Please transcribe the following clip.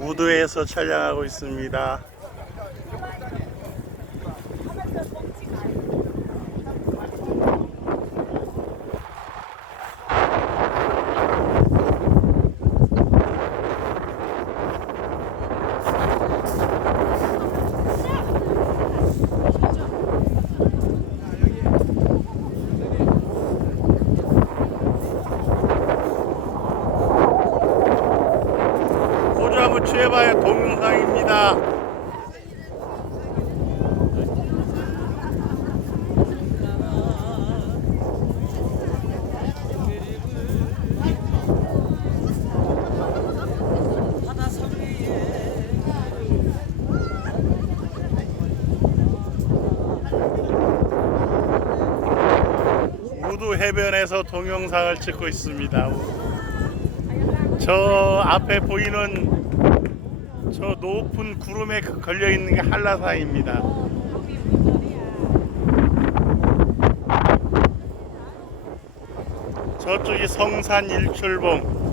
우드에서 촬영하고 있습니다. 취해봐요. 동영상입니다. 우두 해변에서 동영상을 찍고 있습니다. 저 앞에 보이는 저 높은 구름에 걸려 있는 게 한라산입니다. 저쪽이 성산 일출봉.